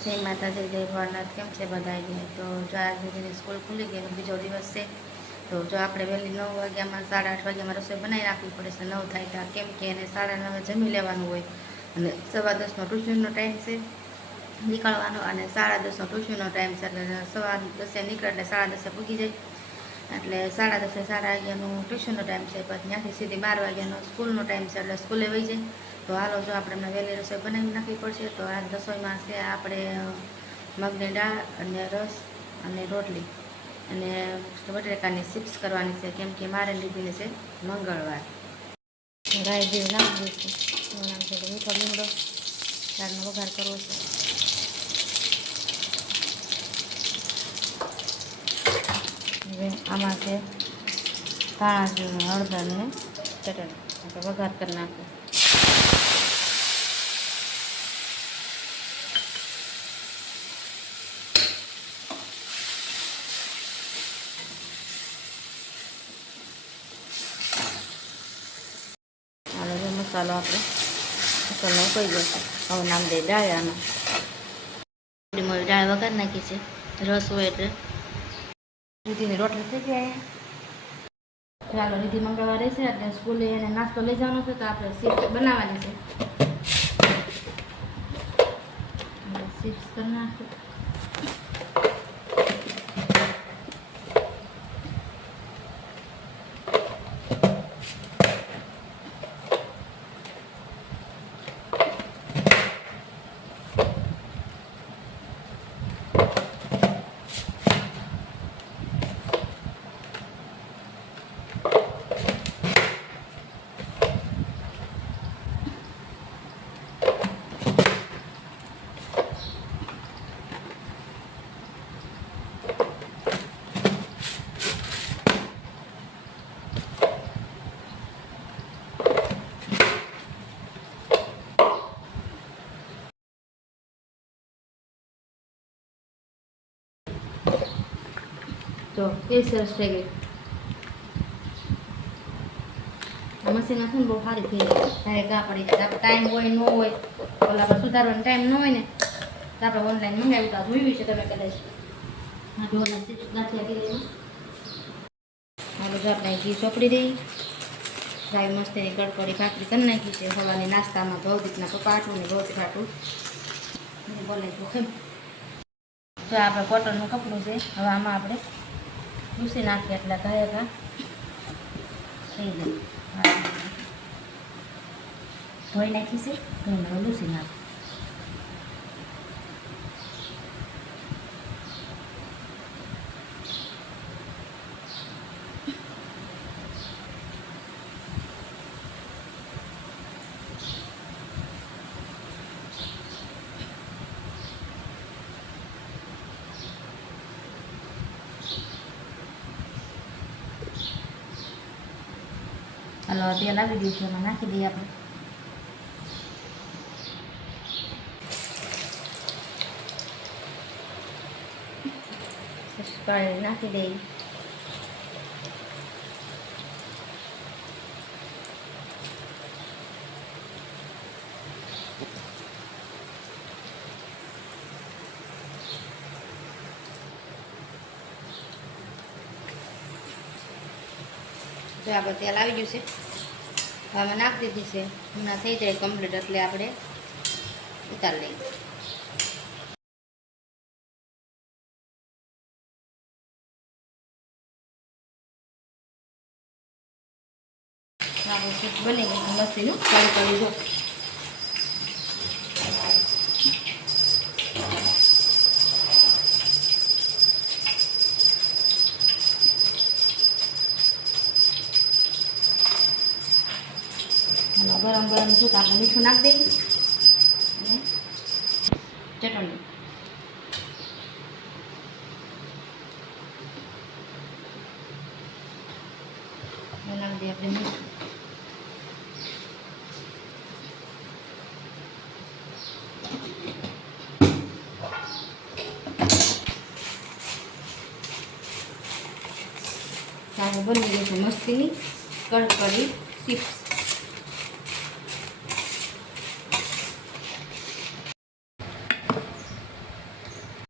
જય માતાજી, જય ભોળાનાથ. કેમ છે બધા? તો જો આજ દીદીની સ્કૂલ ખુલી ગઈ, બીજો દિવસ છે. તો જો આપણે વહેલી 9 વાગ્યામાં 8:30 વાગ્યામાં રસોઈ બનાવી રાખવી પડે છે. 9 થાય ત્યાં, કેમ કે એને 9:30 જમી લેવાનું હોય અને 10:15નો ટ્યુશનનો ટાઈમ છે નીકળવાનો, અને 10:30નો ટ્યુશનનો ટાઈમ છે. એટલે 10:15 નીકળે એટલે 10:30 પૂગી જાય. એટલે 10:30 11:30નું ટ્યુશનનો ટાઈમ છે. પછી ત્યાંથી સીધી 12 વાગ્યાનો સ્કૂલનો ટાઈમ છે, એટલે સ્કૂલે વહી જાય. તો હાલો, જો આપણે વહેલી રસોઈ બનાવી નાખવી પડશે. તો આ રસોઈમાં છે આપણે મગની દાળ અને રસ અને રોટલી અને બટેકાની ચિપ્સ કરવાની છે, કેમ કે મારે લીધેલી છે મંગળવાર. ગાય જેવું નાખી દઈશું. નામ છે મીઠો લીમડો, દાળનો વઘાર કરવો છે. હવે આમાં છે ધાણા જીરું, હળદર ને ચટણી. આપણે વઘાર કરી નાખીએ. મસાલો આપણે મસાલો ઉકળી જશે. હવે નામ દે દાળ. આમાં મોરી દાળ વઘાર નાખી છે. રસ હોય એટલે રીતિની રોટલી થઈ જાય. ચાલો, રીતિ મંગળવાર રહેશે એટલે સ્કૂલે એને નાસ્તો લઈ જવાનો છે, તો આપણે ચિપ્સ બનાવવાની છે. ચિપ્સ કરી નાખીએ. તો એ સરસ થઈ ગઈ. મશીનમાં છે ને બહુ સારી થઈ જાય. ઘા પડી જાય. આપણે ટાઈમ હોય ન હોય, ઓલા આપણે સુધારવાનો ટાઈમ ન હોય ને, તો આપણે ઓનલાઈન મંગાવ્યું. તો જોયું છે તમે કદાચ. ઢોરના ચિપ્સ ગાંઠિયા કરી. હાલો, જો આપણે ઘી ચોપડી દઈએ. ગાય મસ્તીની કડકડી ભાખરી કરી નાખી છે. સવારની નાસ્તામાં ભૌતિકના પપાટું ને ભૌતિક આટું બોલે છે. જો આપણે કોટનનું કપડું છે. હવે આમાં આપણે લૂસી નાખીએ એટલે ઘા ઘા થઈ જાય. ધોઈ નાખી છે. ધોઈને લૂસી નાખીએ. હાલો, તેલ આવી ગયું છે, એમાં નાખી દઈએ આપણે. પાણી નાખી દઈએ. જો આપણે તેલ આવી ગયું છે. હવે નાખી દીધી છે. હમણાં થઈ જાય કમ્પ્લીટ એટલે આપણે ઉતારી લઈએ. આપણું ચિપ્સ બની ગયું મસ્તીનું. ચાલુ કરી દો. ગરમ ગરમ શું આપણે મીઠું નાખી દઈએ અને ચટણી નાખી દઈએ. આપણે મીઠું બની ગયું છે મસ્તીની કડકડી ચિપ્સ.